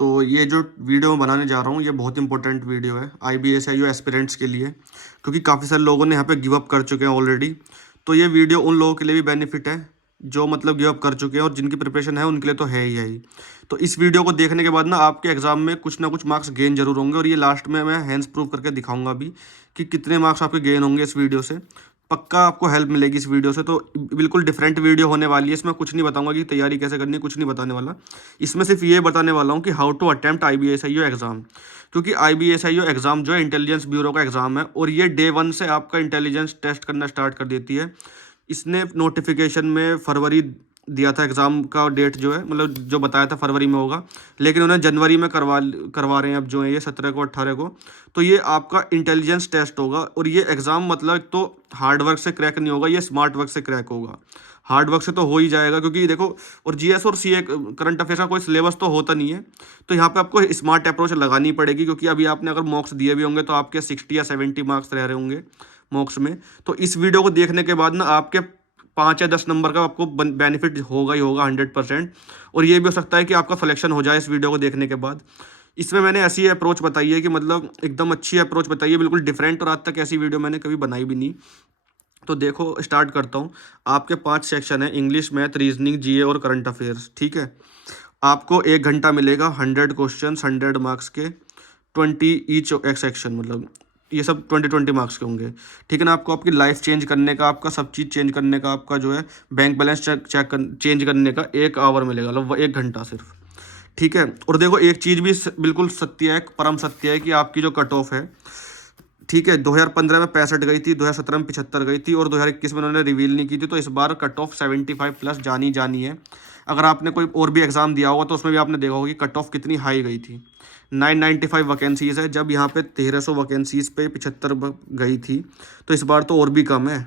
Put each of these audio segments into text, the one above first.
तो ये जो वीडियो मैं बनाने जा रहा हूँ ये बहुत इंपॉर्टेंट वीडियो है IBS IU एस्पिरेंट्स के लिए, क्योंकि काफ़ी सारे लोगों ने यहाँ पे गिव अप कर चुके हैं ऑलरेडी। तो ये वीडियो उन लोगों के लिए भी बेनिफिट है जो मतलब गिव अप कर चुके हैं, और जिनकी प्रिपरेशन है उनके लिए तो है ही है ही। तो इस वीडियो को देखने के बाद ना आपके एग्जाम में कुछ ना कुछ मार्क्स गेन जरूर होंगे, और ये लास्ट में मैं हैंड्स प्रूव करके दिखाऊंगा भी कि कितने मार्क्स आपके गेन होंगे इस वीडियो से। पक्का आपको हेल्प मिलेगी इस वीडियो से। तो बिल्कुल डिफरेंट वीडियो होने वाली है, इसमें कुछ नहीं बताऊंगा कि तैयारी कैसे करनी है, कुछ नहीं बताने वाला। इसमें सिर्फ ये बताने वाला हूँ कि how to attempt IBS IU exam, क्योंकि IBS IU एग्जाम जो है इंटेलिजेंस ब्यूरो का एग्जाम है, और ये डे 1 से आपका इंटेलिजेंस टेस्ट करना स्टार्ट कर देती है। इसने नोटिफिकेशन में फरवरी दिया था एग्ज़ाम का डेट, जो है मतलब जो बताया था फरवरी में होगा, लेकिन उन्हें जनवरी में करवा रहे हैं अब, जो है ये 17 को 18 को। तो ये आपका इंटेलिजेंस टेस्ट होगा, और ये एग्ज़ाम मतलब एक तो हार्ड वर्क से क्रैक नहीं होगा, ये स्मार्ट वर्क से क्रैक होगा। हार्ड वर्क से तो हो ही जाएगा, क्योंकि देखो और GS और CA करंट अफेयर्स का कोई सिलेबस तो होता नहीं है। तो यहाँ पे आपको स्मार्ट अप्रोच लगानी पड़ेगी, क्योंकि अभी आपने अगर मॉक्स दिए भी होंगे तो आपके 60 या 70 मार्क्स रह रहे होंगे मॉक्स में। तो इस वीडियो को देखने के बाद ना आपके 5 या 10 नंबर का आपको बेनिफिट होगा ही होगा 100%। और ये भी हो सकता है कि आपका सिलेक्शन हो जाए इस वीडियो को देखने के बाद। इसमें मैंने ऐसी अप्रोच बताई है कि मतलब एकदम अच्छी अप्रोच बताई है, बिल्कुल डिफरेंट, और आज तक ऐसी वीडियो मैंने कभी बनाई भी नहीं। तो देखो स्टार्ट करता हूँ। आपके 5 सेक्शन है, इंग्लिश, मैथ, रीजनिंग, GA और करंट अफेयर्स। ठीक है, आपको 1 घंटा मिलेगा, 100 क्वेश्चन 100 मार्क्स के, 20 ईच एक सेक्शन, मतलब ये सब 20 मार्क्स के होंगे। ठीक है ना। आपको आपकी लाइफ चेंज करने का, आपका सब चीज़ चेंज करने का, आपका जो है बैंक बैलेंस चेंज करने का 1 आवर मिलेगा, मतलब 1 घंटा सिर्फ। ठीक है। और देखो एक चीज़ भी बिल्कुल सत्य है, परम सत्य है, कि आपकी जो कट ऑफ है, ठीक है, 2015 में 65 गई थी, 2017 में 75 गई थी, और 2021 में उन्होंने रिवील नहीं की थी। तो इस बार कट ऑफ 75 प्लस जानी जानी है। अगर आपने कोई और भी एग्जाम दिया होगा तो उसमें भी आपने देखा होगा कि कट ऑफ कितनी हाई गई थी। 995 वैकेंसीज़ है, जब यहाँ पे 1300 वैकेंसीज़ पे 75 गई थी, तो इस बार तो और भी कम है।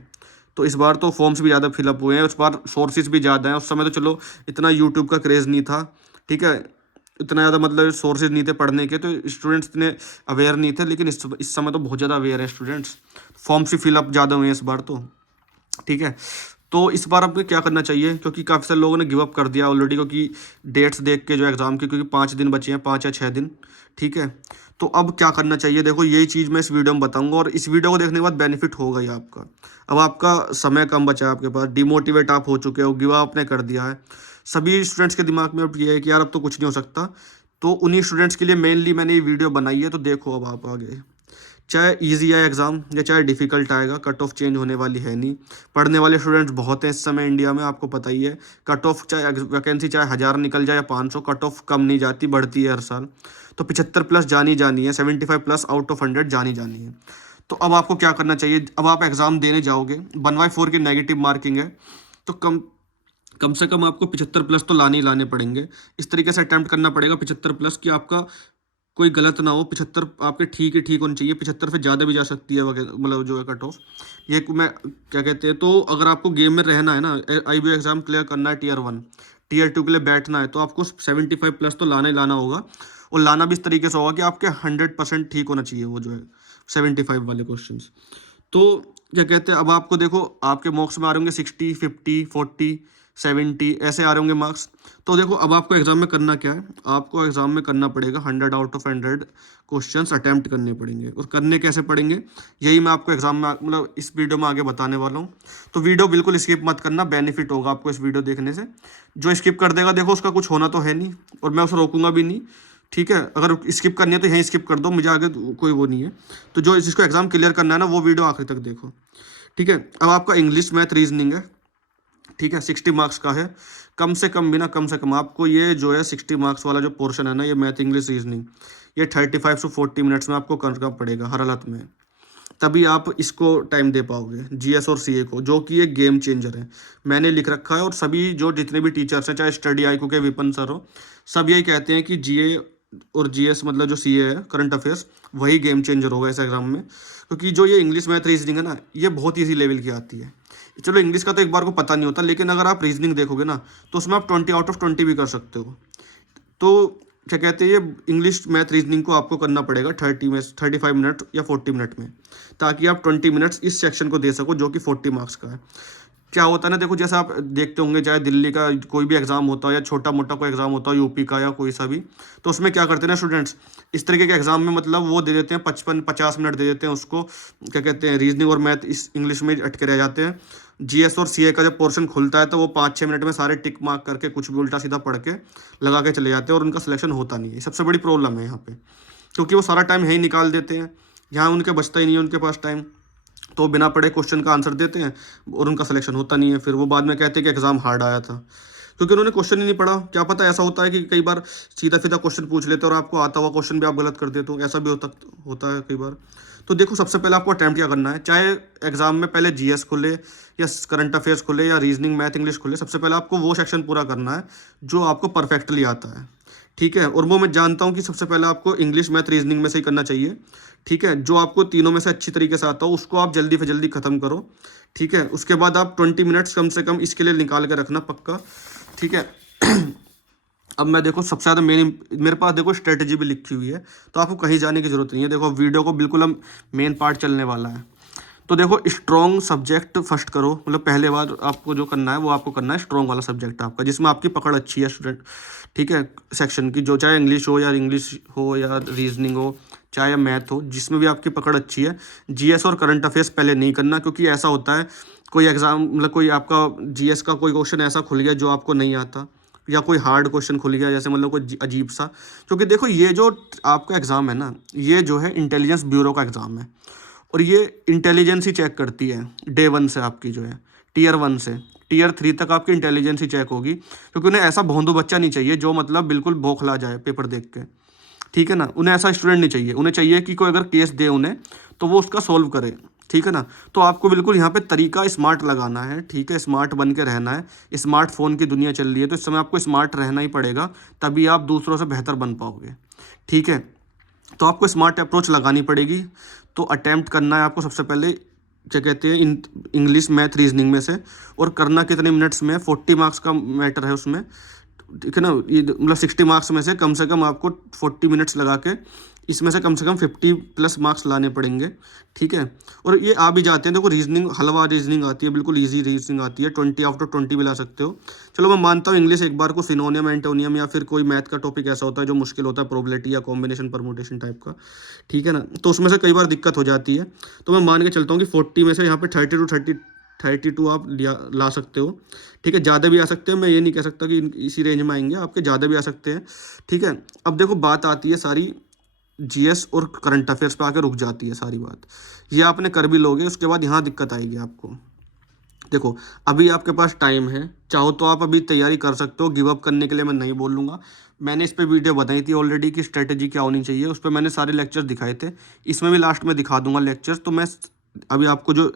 तो इस बार तो फॉर्म्स भी ज़्यादा फिलअप हुए हैं, उस बार सोर्सेज भी ज़्यादा हैं। उस समय तो चलो इतना यूट्यूब का क्रेज़ नहीं था, ठीक है, इतना ज़्यादा मतलब सोर्सेज नहीं थे पढ़ने के, तो स्टूडेंट्स इतने अवेयर नहीं थे। लेकिन इस समय तो बहुत ज़्यादा अवेयर है स्टूडेंट्स, फॉर्म्स भी फिलअप ज़्यादा हुए हैं इस बार तो। ठीक है। तो इस बार आपको क्या करना चाहिए, क्योंकि काफ़ी सारे लोगों ने गिव अप कर दिया ऑलरेडी, क्योंकि डेट्स देख के जो एग्ज़ाम की, क्योंकि 5 दिन बचे हैं, 5 या 6 दिन। ठीक है। तो अब क्या करना चाहिए, देखो यही चीज़ मैं इस वीडियो में बताऊंगा, और इस वीडियो को देखने के बाद बेनिफिट होगा ही आपका। अब आपका समय कम बचा है आपके पास, डिमोटिवेट आप हो चुके हो, गिव अप आपने कर दिया है। सभी स्टूडेंट्स के दिमाग में अब ये है कि यार अब तो कुछ नहीं हो सकता। तो उन्हीं स्टूडेंट्स के लिए मेनली मैंने ये वीडियो बनाई है। तो देखो अब आप आगे, चाहे इजी आए एग्ज़ाम या चाहे डिफ़िकल्ट आएगा, कट ऑफ चेंज होने वाली है नहीं। पढ़ने वाले स्टूडेंट्स बहुत हैं इस समय इंडिया में, आपको पता ही है। कट ऑफ चाहे वैकेंसी चाहे 1000 निकल जाए या 500, कट ऑफ कम नहीं जाती, बढ़ती है हर साल। तो 75 प्लस जानी जानी है, 75 प्लस आउट ऑफ 100 जानी जानी है। तो अब आपको क्या करना चाहिए, अब आप एग्ज़ाम देने जाओगे, 1/4 की नेगेटिव मार्किंग है, तो कम कम से कम आपको 75 प्लस तो लाने ही लाने पड़ेंगे। इस तरीके से अटैम्प्ट करना पड़ेगा 75 प्लस, कि आपका कोई गलत ना हो। 75 आपके ठीक ही ठीक होनी चाहिए, 75 से ज़्यादा भी जा सकती है मतलब जो है कट ऑफ। ये मैं क्या कहते हैं, तो अगर आपको गेम में रहना है ना, IB एग्ज़ाम क्लियर करना है Tier 1, Tier 2 के लिए बैठना है, तो आपको 75 प्लस तो लाना ही लाना होगा। और लाना भी इस तरीके से होगा कि आपके 100% ठीक होना चाहिए वो जो है 75 वाले क्वेश्चन। तो क्या कहते हैं, अब आपको देखो आपके मार्क्स में आ रहे होंगे 60, 50, 40, 70 ऐसे आ रहे होंगे मार्क्स। तो देखो अब आपको एग्जाम में करना क्या है, आपको एग्जाम में करना पड़ेगा 100 आउट ऑफ 100 क्वेश्चंस अटेम्प्ट करने पड़ेंगे। और करने कैसे पड़ेंगे, यही मैं आपको एग्जाम में मतलब इस वीडियो में आगे बताने वाला हूँ। तो वीडियो बिल्कुल स्किप मत करना, बेनिफिट होगा आपको इस वीडियो देखने से। जो स्किप कर देगा देखो उसका कुछ होना तो है नहीं, और मैं उसे रोकूंगा भी नहीं। ठीक है, अगर स्किप करनी है तो यहीं स्किप कर दो, मुझे आगे कोई वो नहीं है। तो जो जिसको एग्जाम क्लियर करना है ना, वो वीडियो आखिर तक देखो। ठीक है। अब आपका इंग्लिश, मैथ, रीजनिंग है, ठीक है, 60 मार्क्स का है। कम से कम भी ना, कम से कम आपको ये जो है 60 मार्क्स वाला जो पोर्शन है ना, ये मैथ, इंग्लिश, रीजनिंग, ये 35 से 40 मिनट्स में आपको करना पड़ेगा हर हालत में, तभी आप इसको टाइम दे पाओगे। GS और CA को, जो कि एक गेम चेंजर है, मैंने लिख रखा है। और सभी जो जितने भी टीचर्स हैं, चाहे स्टडी IQ के विपिन सर हो, सब यही कहते हैं कि GA और GS मतलब जो CA है करंट अफेयर्स, वही गेम चेंजर होगा इस एग्जाम में। क्योंकि जो ये इंग्लिश, मैथ, रीजनिंग है ना, ये बहुत ईजी लेवल की आती है। चलो इंग्लिश का तो एक बार को पता नहीं होता, लेकिन अगर आप रीजनिंग देखोगे ना, तो उसमें आप 20 आउट ऑफ 20 भी कर सकते हो। तो क्या कहते हैं, ये इंग्लिश, मैथ, रीजनिंग को आपको करना पड़ेगा 35 मिनट या 40 मिनट में, ताकि आप 20 मिनट्स इस सेक्शन को दे सको जो कि 40 मार्क्स का है। क्या होता है ना, देखो जैसे आप देखते होंगे, चाहे दिल्ली का कोई भी एग्ज़ाम होता हो या छोटा मोटा कोई एग्ज़ाम होता हो, यूपी का या कोई सा भी, तो उसमें क्या करते हैं ना स्टूडेंट्स, इस तरीके के एग्ज़ाम में मतलब वो दे देते हैं 55-50 मिनट दे देते हैं उसको, क्या कहते हैं, रीजनिंग और मैथ इस इंग्लिश में अटके रह जाते हैं। जीएस और सीए का जब पोर्शन खुलता है तो वो 5-6 मिनट में सारे टिक मार्क करके कुछ भी उल्टा सीधा पढ़ के लगा के चले जाते हैं और उनका सिलेक्शन होता नहीं है। सबसे बड़ी प्रॉब्लम है यहाँ पे, क्योंकि वो सारा टाइम यहीं निकाल देते हैं, यहाँ उनके बचता ही नहीं है उनके पास टाइम, तो बिना पढ़े क्वेश्चन का आंसर देते हैं और उनका सिलेक्शन होता नहीं है। फिर वो बाद में कहते हैं कि एग्ज़ाम हार्ड आया था, क्योंकि उन्होंने क्वेश्चन ही नहीं पढ़ा। क्या पता ऐसा होता है कि कई बार सीधा सीधा क्वेश्चन पूछ लेते हैं और आपको आता हुआ क्वेश्चन भी आप गलत कर देते हो, ऐसा भी होता है कई बार। तो देखो सबसे पहले आपको अटैम्प्ट क्या करना है, चाहे एग्जाम में पहले जीएस खुले या करंट अफेयर्स खुले या रीजनिंग मैथ इंग्लिश खुले, सबसे पहले आपको वो सेक्शन पूरा करना है जो आपको परफेक्टली आता है, ठीक है। और वो मैं जानता हूँ कि सबसे पहले आपको इंग्लिश मैथ रीजनिंग में से ही करना चाहिए, ठीक है। जो आपको तीनों में से अच्छी तरीके से आता हो उसको आप जल्दी से जल्दी ख़त्म करो, ठीक है। उसके बाद आप 20 मिनट्स कम से कम इसके लिए निकाल के रखना पक्का, ठीक है। अब मैं देखो सबसे ज़्यादा मेरे पास देखो स्ट्रेटजी भी लिखी हुई है, तो आपको कहीं जाने की ज़रूरत नहीं है। देखो वीडियो को बिल्कुल हम मेन पार्ट चलने वाला है। तो देखो स्ट्रॉन्ग सब्जेक्ट फर्स्ट करो, मतलब पहले बार आपको जो करना है वो आपको करना है स्ट्रॉन्ग वाला सब्जेक्ट आपका, जिसमें आपकी पकड़ अच्छी है स्टूडेंट, ठीक है। सेक्शन की जो, चाहे इंग्लिश हो या रीजनिंग हो, चाहे मैथ हो, जिसमें भी आपकी पकड़ अच्छी है। जीएस और करंट अफेयर्स पहले नहीं करना, क्योंकि ऐसा होता है कोई एग्ज़ाम, मतलब कोई आपका जीएस का कोई क्वेश्चन ऐसा खुल गया जो आपको नहीं आता, या कोई हार्ड क्वेश्चन खुल गया जैसे मतलब कोई अजीब सा। क्योंकि देखो ये जो आपका एग्ज़ाम है ना, ये जो है इंटेलिजेंस ब्यूरो का एग्ज़ाम है, और ये इंटेलिजेंस ही चेक करती है डे 1 से, आपकी जो है टीयर 1 से टीयर 3 तक आपकी इंटेलिजेंस ही चेक होगी। क्योंकि उन्हें ऐसा भोंदू बच्चा नहीं चाहिए जो मतलब बिल्कुल बौखला जाए पेपर देख के, ठीक है ना। उन्हें ऐसा स्टूडेंट नहीं चाहिए, उन्हें चाहिए कि कोई अगर केस दे उन्हें तो वो उसका सॉल्व करे, ठीक है ना। तो आपको बिल्कुल यहाँ पे तरीका स्मार्ट लगाना है, ठीक है, स्मार्ट बन के रहना है। स्मार्टफोन की दुनिया चल रही है, तो इस समय आपको स्मार्ट रहना ही पड़ेगा, तभी आप दूसरों से बेहतर बन पाओगे, ठीक है। तो आपको स्मार्ट अप्रोच लगानी पड़ेगी। तो अटैम्प्ट करना है आपको सबसे पहले, क्या कहते हैं, इंग्लिश मैथ रीजनिंग में से, और करना कितने मिनट्स में, 40 मार्क्स का मैटर है उसमें, ठीक है ना। ये मतलब 60 मार्क्स में से कम आपको 40 मिनट्स लगा के इसमें से कम 50+ मार्क्स लाने पड़ेंगे, ठीक है। और ये आ भी जाते हैं, देखो रीजनिंग हलवा रीजनिंग आती है, बिल्कुल इजी रीजनिंग आती है, 20/20 भी ला सकते हो। चलो मैं मानता हूँ इंग्लिश एक बार को सिनोनियम एंटोनियम या फिर कोई मैथ का टॉपिक ऐसा होता है जो मुश्किल होता है, प्रोबेबिलिटी या कॉम्बिनेशन परमुटेशन टाइप का, ठीक है ना, तो उसमें से कई बार दिक्कत हो जाती है। तो मैं मान के चलता हूँ कि 40 में से यहाँ पे 32 आप ला सकते हो, ठीक है। ज़्यादा भी आ सकते हैं, मैं ये नहीं कह सकता कि इसी रेंज में आएंगे, आपके ज़्यादा भी आ सकते हैं, ठीक है। अब देखो बात आती है सारी जीएस और करंट अफेयर्स पे आके रुक जाती है सारी बात। ये आपने कर भी लोगे, उसके बाद यहाँ दिक्कत आएगी आपको। देखो अभी आपके पास टाइम है, चाहो तो आप अभी तैयारी कर सकते हो, गिव अप करने के लिए मैं नहीं बोलूँगा। मैंने इस पे वीडियो बनाई थी ऑलरेडी कि स्ट्रेटजी क्या होनी चाहिए, उस पर मैंने सारे लेक्चर्स दिखाए थे, इसमें भी लास्ट में दिखा दूंगा लेक्चर्स। तो मैं अभी आपको जो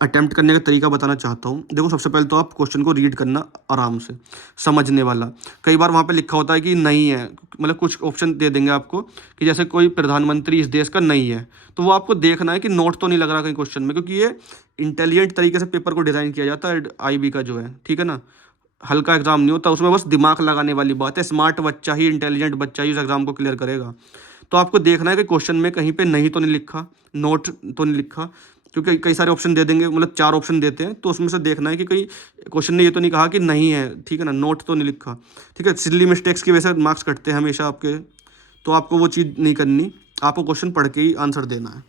अटेम्प्ट करने का तरीका बताना चाहता हूँ। देखो सबसे पहले तो आप क्वेश्चन को रीड करना आराम से, समझने वाला। कई बार वहाँ पे लिखा होता है कि नहीं है, मतलब कुछ ऑप्शन दे देंगे आपको कि जैसे कोई प्रधानमंत्री इस देश का नहीं है, तो वो आपको देखना है कि नोट तो नहीं लग रहा कहीं क्वेश्चन में, क्योंकि ये इंटेलिजेंट तरीके से पेपर को डिज़ाइन किया जाता है आईबी का जो है, ठीक है ना। हल्का एग्जाम नहीं होता उसमें, बस दिमाग लगाने वाली बात है। स्मार्ट बच्चा ही, इंटेलिजेंट बच्चा ही उस एग्जाम को क्लियर करेगा। तो आपको देखना है कि क्वेश्चन में कहीं पे नहीं तो नहीं लिखा, नोट तो नहीं लिखा, क्योंकि कई सारे ऑप्शन दे देंगे, मतलब 4 ऑप्शन देते हैं, तो उसमें से देखना है कि कहीं क्वेश्चन ने ये तो नहीं कहा कि नहीं है, ठीक है ना, नोट तो नहीं लिखा, ठीक है। सिली मिस्टेक्स की वजह से मार्क्स कटते हैं हमेशा आपके, तो आपको वो चीज़ नहीं करनी, आपको क्वेश्चन पढ़ के ही आंसर देना है,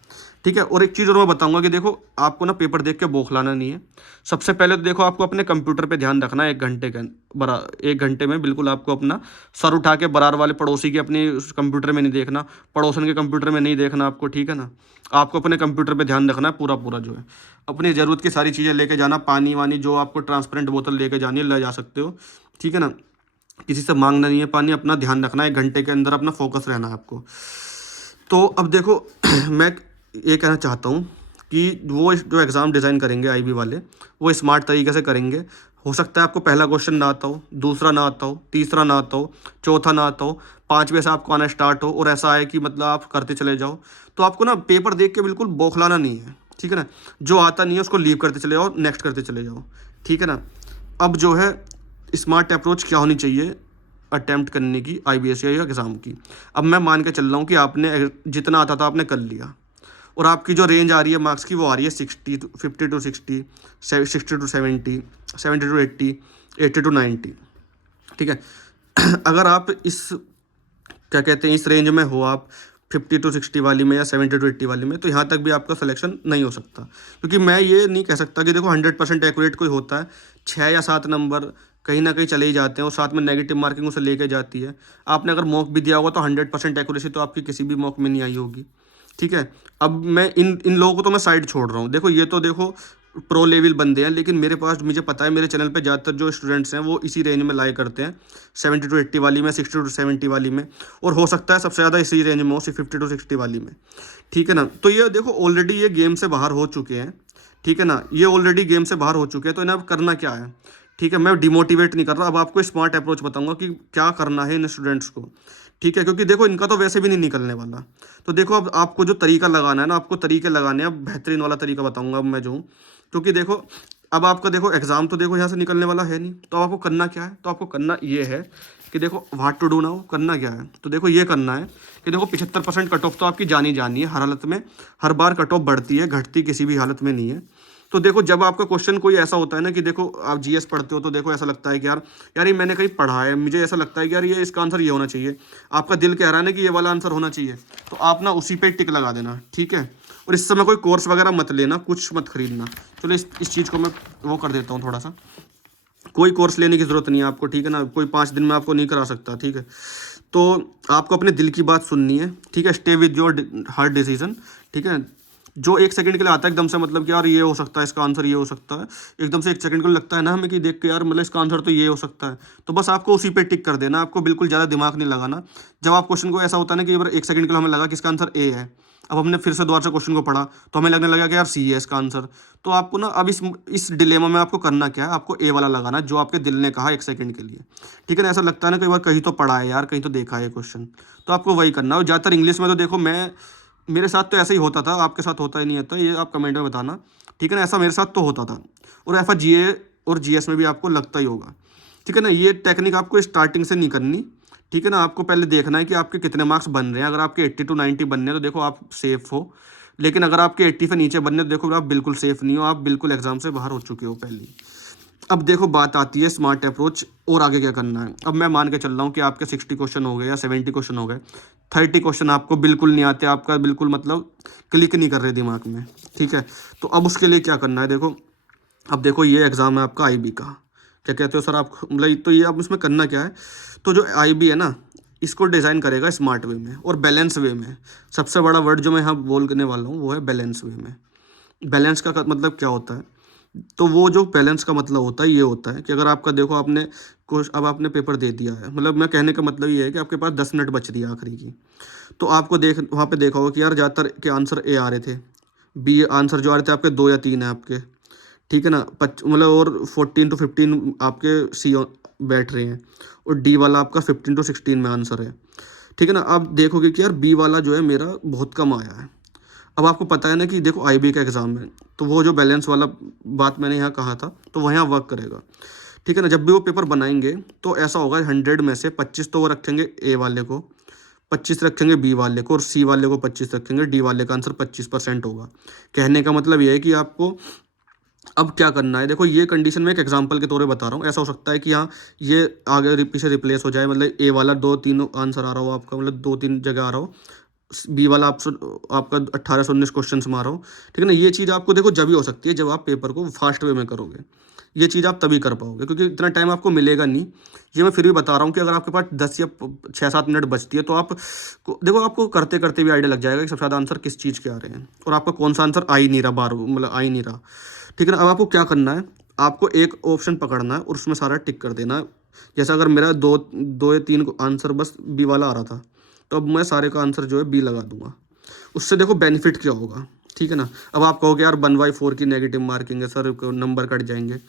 ठीक है। और एक चीज़ और मैं बताऊंगा कि देखो आपको ना पेपर देख के बौखलाना नहीं है। सबसे पहले तो देखो आपको अपने कंप्यूटर पे ध्यान रखना है, 1 घंटे में बिल्कुल आपको अपना सर उठा के बरार वाले पड़ोसी के अपने कंप्यूटर में नहीं देखना, पड़ोसन के कंप्यूटर में नहीं देखना आपको, ठीक है ना। आपको अपने कंप्यूटर पे ध्यान रखना है पूरा पूरा, जो है अपनी ज़रूरत की सारी चीज़ें लेके जाना, पानी वानी जो आपको ट्रांसपेरेंट बोतल लेके जानी है ले जा सकते हो, ठीक है ना। किसी से मांगना नहीं है पानी, अपना ध्यान रखना है, 1 घंटे के अंदर अपना फोकस रहना है आपको। तो अब देखो मैं ये कहना चाहता हूँ कि वो जो एग्ज़ाम डिज़ाइन करेंगे आईबी वाले, वो स्मार्ट तरीके से करेंगे। हो सकता है आपको पहला क्वेश्चन ना आता हो, दूसरा ना आता हो, तीसरा ना आता हो, चौथा ना आता हो, 5वें से आपको आना स्टार्ट हो, और ऐसा है कि मतलब आप करते चले जाओ। तो आपको ना पेपर देख के बिल्कुल बौखलाना नहीं है, ठीक है ना। जो आता नहीं है उसको लीव करते चले जाओ, नेक्स्ट करते चले जाओ, ठीक है ना। अब जो है स्मार्ट अप्रोच क्या होनी चाहिए अटैम्प्ट करने की आईबीएस या एग्ज़ाम की। अब मैं मान के चल रहा हूँ कि आपने जितना आता था आपने कर लिया, और आपकी जो रेंज आ रही है मार्क्स की वो आ रही है 50 टू 60, 60 टू 70, 70 टू 80, 80 टू 90। ठीक है। अगर आप इस क्या कहते हैं इस रेंज में हो आप 50 टू 60 वाली में या 70 टू 80 वाली में, तो यहाँ तक भी आपका सिलेक्शन नहीं हो सकता। क्योंकि मैं ये नहीं कह सकता कि देखो 100% एक्यूरेट कोई होता है, 6 या 7 नंबर कहीं ना कहीं चले ही जाते हैं और साथ में नेगेटिव मार्किंग उसे लेके जाती है। आपने अगर मॉक भी दिया होगा तो 100% एक्यूरेसी तो आपकी किसी भी मॉक में नहीं आई होगी। ठीक है। अब मैं इन इन लोगों को तो मैं साइड छोड़ रहा हूँ। देखो ये तो देखो प्रो लेवल बंदे हैं, लेकिन मेरे पास मुझे पता है मेरे चैनल पे ज़्यादातर जो स्टूडेंट्स हैं वो इसी रेंज में लाई करते हैं, 70 टू 80 वाली में, 60 टू 70 वाली में, और हो सकता है सबसे ज़्यादा इसी रेंज में हो 50 टू 60 वाली में। ठीक है ना। तो ये देखो ऑलरेडी ये गेम से बाहर हो चुके हैं। ठीक है ना। ये ऑलरेडी गेम से बाहर हो चुके हैं, तो इन्हें अब करना क्या है। ठीक है। मैं डिमोटिवेट नहीं कर रहा, अब आपको स्मार्ट अप्रोच बताऊंगा कि क्या करना है इन स्टूडेंट्स को। ठीक है। क्योंकि देखो इनका तो वैसे भी नहीं निकलने वाला। तो देखो अब आपको जो तरीका लगाना है ना, आपको तरीके लगाने हैं। अब बेहतरीन वाला तरीका बताऊंगा अब मैं जो हूँ। क्योंकि देखो अब आपका देखो एग्जाम तो देखो यहाँ से निकलने वाला है नहीं, तो आपको करना क्या है, तो आपको करना ये है कि देखो व्हाट टू डू नाउ, करना क्या है। तो देखो ये करना है कि देखो 75% कट ऑफ तो आपकी जानी जानी है हर हालत में। हर बार कट ऑफ बढ़ती है, घटती किसी भी हालत में नहीं है। तो देखो जब आपका क्वेश्चन कोई ऐसा होता है ना कि देखो आप जीएस पढ़ते हो तो देखो ऐसा लगता है कि यार यार ये मैंने कहीं पढ़ा है, मुझे ऐसा लगता है कि यार ये इसका आंसर ये होना चाहिए। आपका दिल कह रहा है ना कि ये वाला आंसर होना चाहिए, तो आप ना उसी पे टिक लगा देना। ठीक है। और इस समय कोई कोर्स वगैरह मत लेना, कुछ मत खरीदना। चलो इस चीज़ को मैं वो कर देता हूँ थोड़ा सा। कोई कोर्स लेने की ज़रूरत नहीं है आपको। ठीक है ना। कोई 5 दिन में आपको नहीं करा सकता। ठीक है। तो आपको अपने दिल की बात सुननी है। ठीक है। Stay with your heart decision. ठीक है। जो 1 सेकंड के लिए आता है एकदम से, मतलब कि यार ये हो सकता है, इसका आंसर ये हो सकता है, एकदम से 1 सेकंड के लिए लगता है ना हमें कि देख के यार मतलब इसका आंसर तो ये हो सकता है, तो बस आपको उसी पे टिक कर देना। आपको बिल्कुल ज़्यादा दिमाग नहीं लगाना। जब आप क्वेश्चन को ऐसा होता है ना कि 1 सेकंड के लिए हमें लगा कि इसका आंसर ए है, अब हमने फिर से दोबारा से क्वेश्चन को पढ़ा तो हमें लगने लगा कि यार सी है इसका आंसर। तो आपको ना अब इस डिलेमा में आपको करना क्या है, आपको ए वाला लगाना है जो आपके दिल ने कहा 1 सेकंड के लिए। ठीक है ना। ऐसा लगता है ना कई बार कहीं तो पढ़ा है यार, कहीं तो देखा है क्वेश्चन, तो आपको वही करना है। और ज़्यादातर इंग्लिश में तो देखो मेरे साथ तो ऐसा ही होता था, आपके साथ होता ही नहीं होता, ये आप कमेंट में बताना। ठीक है ना। ऐसा मेरे साथ तो होता था, और ऐसा जीए और जीएस में भी आपको लगता ही होगा। ठीक है ना। ये टेक्निक आपको स्टार्टिंग से नहीं करनी। ठीक है ना। आपको पहले देखना है कि आपके कितने मार्क्स बन रहे हैं। अगर आपके 80 टू 90 बनने हैं तो देखो आप सेफ हो, लेकिन अगर आपके 80 से नीचे बनने तो देखो आप बिल्कुल सेफ नहीं हो, आप बिल्कुल एग्जाम से बाहर हो चुके हो पहले। अब देखो बात आती है स्मार्ट अप्रोच और आगे क्या करना है। अब मैं मान के चल रहा हूँ कि आपके 60 क्वेश्चन हो गए या 70 क्वेश्चन हो गए, 30 क्वेश्चन आपको बिल्कुल नहीं आते, आपका बिल्कुल मतलब क्लिक नहीं कर रहे दिमाग में। ठीक है। तो अब उसके लिए क्या करना है, देखो अब देखो ये एग्ज़ाम है आपका आईबी का। क्या कहते हो सर आप, मतलब तो ये अब इसमें करना क्या है, तो जो आईबी है ना इसको डिज़ाइन करेगा स्मार्ट वे में और बैलेंस वे में। सबसे बड़ा वर्ड जो मैं यहाँ बोलने वाला हूँ वो है बैलेंस वे में। बैलेंस का मतलब क्या होता है, तो वो जो बैलेंस का मतलब होता है ये होता है कि अगर आपका देखो आपने कुछ अब आपने पेपर दे दिया है, मतलब मैं कहने का मतलब ये है कि आपके पास 10 मिनट बच रही है आखिरी की, तो आपको वहाँ पे देखा होगा कि यार ज़्यादातर के आंसर ए आ रहे थे, बी आंसर जो आ रहे थे आपके 2 या 3 है आपके। ठीक है ना। मतलब और 14 टू 15 आपके सी बैठ रहे हैं, और डी वाला आपका 15 टू 16 में आंसर है। ठीक है ना। आप देखोगे कि यार बी वाला जो है मेरा बहुत कम आया है। अब आपको पता है ना कि देखो आईबी का एग्ज़ाम है, तो वो जो बैलेंस वाला बात मैंने यहाँ कहा था तो वो यहाँ वर्क करेगा। ठीक है ना। जब भी वो पेपर बनाएंगे तो ऐसा होगा 100 में से 25 तो वो रखेंगे ए वाले को, 25 रखेंगे बी वाले को, और सी वाले को 25 रखेंगे, डी वाले का आंसर 25% होगा। कहने का मतलब ये है कि आपको अब क्या करना है, देखो ये कंडीशन में एक एग्जांपल के तौर पे बता रहा हूँ। ऐसा हो सकता है कि हाँ ये आगे पीछे रिप्लेस हो जाए, मतलब ए वाला 2-3 आंसर आ रहा हो आपका, मतलब 2-3 जगह आ रहा हो, बी वाला आपका 18 से 19 क्वेश्चन मारो। ठीक है ना। ये चीज़ आपको देखो जब ही हो सकती है जब आप पेपर को फास्ट वे में करोगे। ये चीज़ आप तभी कर पाओगे क्योंकि इतना टाइम आपको मिलेगा नहीं। ये मैं फिर भी बता रहा हूँ कि अगर आपके पास 10 या 6-7 मिनट बचती है तो आप देखो आपको करते करते भी आइडिया लग जाएगा कि सबसे ज़्यादा आंसर किस चीज़ के आ रहे हैं और आपका कौन सा आंसर आ ही नहीं रहा, बार मतलब आ ही नहीं रहा। ठीक है ना। अब आपको क्या करना है, आपको एक ऑप्शन पकड़ना है और उसमें सारा टिक कर देना है। जैसा अगर मेरा 2 या 3 आंसर बस बी वाला आ रहा था, तो अब मैं सारे का आंसर जो है बी लगा दूंगा। उससे देखो बेनिफिट क्या होगा। ठीक है ना। अब आप कहोगे यार 1/4 की नेगेटिव मार्किंग है सर, नंबर कट जाएंगे,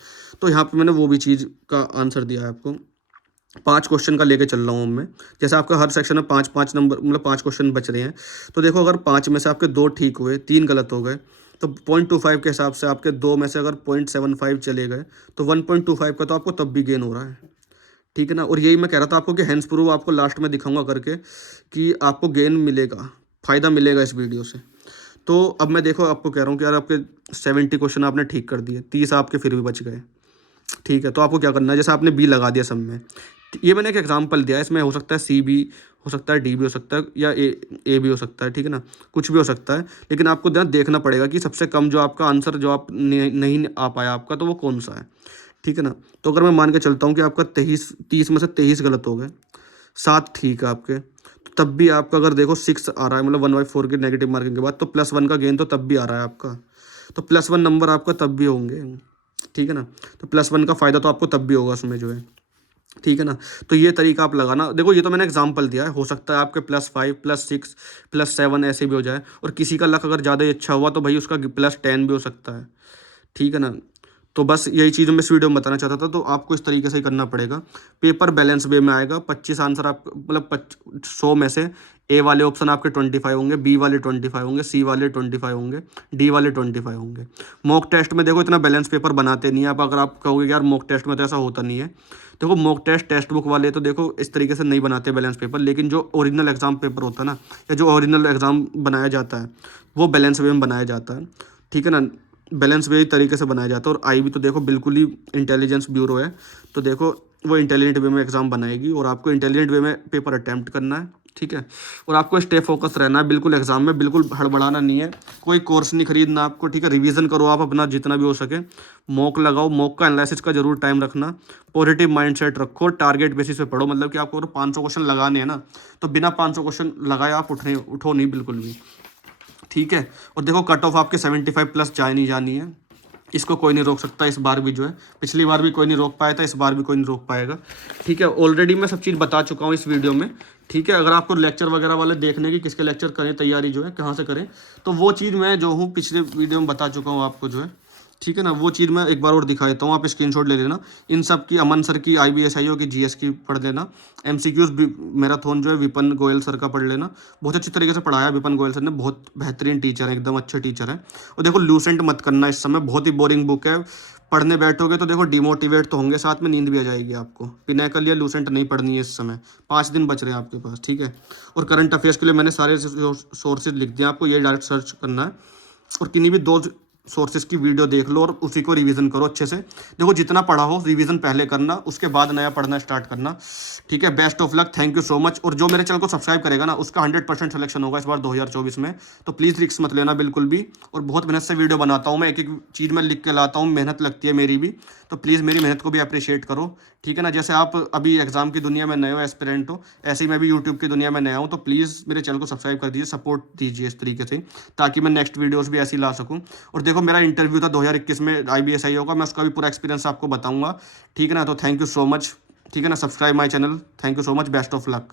तो यहाँ पे मैंने वो भी चीज़ का आंसर दिया है आपको। 5 क्वेश्चन का लेके चल रहा हूँ मैं। जैसे आपका हर सेक्शन में 5-5 नंबर, मतलब 5 क्वेश्चन बच रहे हैं, तो देखो अगर 5 में से आपके 2 ठीक हुए, 3 गलत हो गए, तो 0.25 के हिसाब से आपके 2 में से अगर 0.75 चले गए तो 1.25 का तो आपको तब भी गेन हो रहा है। ठीक है ना। और यही मैं कह रहा था आपको कि हैंड्स प्रूफ आपको लास्ट में दिखाऊंगा करके कि आपको गेन मिलेगा, फ़ायदा मिलेगा इस वीडियो से। तो अब मैं देखो आपको कह रहा हूँ कि यार आपके 70 क्वेश्चन आपने ठीक कर दिए, 30 आपके फिर भी बच गए, ठीक है। तो आपको क्या करना है, जैसे आपने बी लगा दिया सब में, ये मैंने एक एग्जांपल दिया है, इसमें हो सकता है सी भी हो सकता है, डी भी हो सकता है, या ए भी हो सकता है, ठीक है ना, कुछ भी हो सकता है। लेकिन आपको ध्यान देखना पड़ेगा कि सबसे कम जो आपका आंसर जो आप नहीं आ पाया आपका, तो वो कौन सा है, ठीक है ना। तो अगर मैं मान के चलता हूँ कि आपका 30 में से 23 गलत हो गए, 7 ठीक है आपके, तो तब भी आपका अगर देखो 6 आ रहा है, मतलब 1/4 की नेगेटिव मार्किंग के बाद, तो +1 का गेन तो तब भी आ रहा है आपका, तो +1 नंबर आपका तब भी होंगे, ठीक है ना। तो +1 का फ़ायदा तो आपको तब भी होगा उसमें जो है, ठीक है ना। तो ये तरीका आप लगाना, देखो ये तो मैंने एग्जांपल दिया है, हो सकता है आपके +5 +6 +7 ऐसे भी हो जाए, और किसी का लक अगर ज़्यादा ही अच्छा हुआ तो भाई उसका +10 भी हो सकता है, ठीक है ना। तो बस यही चीज़ मैं इस वीडियो में बताना चाहता था। तो आपको इस तरीके से ही करना पड़ेगा, पेपर बैलेंस वे में आएगा। 25 आंसर आप मतलब 100 में से ए वाले ऑप्शन आपके 25 होंगे, बी वाले 25 होंगे, सी वाले 25 होंगे, डी वाले 25 होंगे। मॉक टेस्ट में देखो इतना बैलेंस पेपर बनाते नहीं है। अब अगर आप कहोगे यार मॉक टेस्ट में तो ऐसा होता नहीं है, देखो मॉक टेस्ट बुक वाले तो देखो इस तरीके से नहीं बनाते बैलेंस पेपर, लेकिन जो ओरिजिनल एग्जाम पेपर होता है ना, या जो ओरिजिनल एग्जाम बनाया जाता है वो बैलेंस वे में बनाया जाता है, ठीक है ना। बैलेंस वे तरीके से बनाया जाता है। और आई भी तो देखो बिल्कुल ही इंटेलिजेंस ब्यूरो है, तो देखो वो इंटेलिजेंट वे में एग्जाम बनाएगी, और आपको इंटेलिजेंट वे में पेपर अटैम्प्ट करना है, ठीक है। और आपको स्टे फोकस रहना है बिल्कुल एग्जाम में, बिल्कुल हड़बड़ाना नहीं है, कोई कोर्स नहीं खरीदना आपको, ठीक है। रिवीजन करो आप अपना जितना भी हो सके, मॉक लगाओ, मॉक का एनालिसिस का जरूर टाइम रखना, पॉजिटिव माइंडसेट रखो, टारगेट बेसिस पे पढ़ो। मतलब कि आपको अगर 500 क्वेश्चन लगाने हैं ना, तो बिना 500 क्वेश्चन लगाए आप उठो नहीं बिल्कुल भी, ठीक है। और देखो कट ऑफ आपके 75+ जानी जानी है, इसको कोई नहीं रोक सकता। इस बार भी जो है, पिछली बार भी कोई नहीं रोक पाया था, इस बार भी कोई नहीं रोक पाएगा, ठीक है। ऑलरेडी मैं सब चीज़ बता चुका हूँ इस वीडियो में, ठीक है। अगर आपको लेक्चर वगैरह वाले देखने की किसके लेक्चर करें, तैयारी जो है कहाँ से करें, तो वो चीज़ मैं जो हूँ पिछले वीडियो में बता चुका हूँ आपको जो है, ठीक है ना। वो चीज़ मैं एक बार और दिखा देता हूँ, आप स्क्रीनशॉट ले लेना। इन सब की, अमन सर की, IBSIO की, GS की पढ़ लेना। MCQs भी मैराथन जो है विपिन गोयल सर का पढ़ लेना, बहुत अच्छी तरीके से पढ़ाया विपिन गोयल सर ने, बहुत बेहतरीन टीचर है, एकदम अच्छे टीचर है। और देखो लूसेंट मत करना इस समय, बहुत ही बोरिंग बुक है, पढ़ने बैठोगे तो देखो डिमोटिवेट तो होंगे, साथ में नींद भी आ जाएगी आपको। पिनाकल या लूसेंट नहीं पढ़नी है इस समय, 5 दिन बच रहे हैं आपके पास, ठीक है। और करंट अफेयर्स के लिए मैंने सारे सोर्सेज लिख दिए आपको, ये डायरेक्ट सर्च करना है, और किन्हीं भी 2 सोर्सेज की वीडियो देख लो और उसी को रिवीजन करो अच्छे से। देखो जितना पढ़ा हो रिवीजन पहले करना, उसके बाद नया पढ़ना स्टार्ट करना, ठीक है। Best of luck, thank you so much. और जो मेरे चैनल को सब्सक्राइब करेगा ना, उसका 100% सिलेक्शन होगा इस बार 2024 में, तो प्लीज़ रिस्क मत लेना बिल्कुल भी। और बहुत मेहनत से वीडियो बनाता हूँ मैं, एक एक चीज़ में लिख के लाता हूँ, मेहनत लगती है मेरी भी, तो प्लीज़ मेरी मेहनत को भी अप्रिशिएट करो, ठीक है ना। जैसे आप अभी एग्जाम की दुनिया में नए हो, एस्पिरेंट हो, ऐसे ही मैं भी यूट्यूब की दुनिया में नया हूँ, तो प्लीज़ मेरे चैनल को सब्सक्राइब कर दीजिए, सपोर्ट दीजिए इस तरीके से, ताकि मैं नेक्स्ट वीडियोस भी ऐसी ला सकूँ। और देखो मेरा इंटरव्यू था 2021 में IBSIO का, मैं उसका भी पूरा एक्सपीरियंस आपको बताऊँगा, ठीक है ना। तो थैंक यू सो मच, ठीक है ना। Subscribe my channel, thank you so much, best of luck.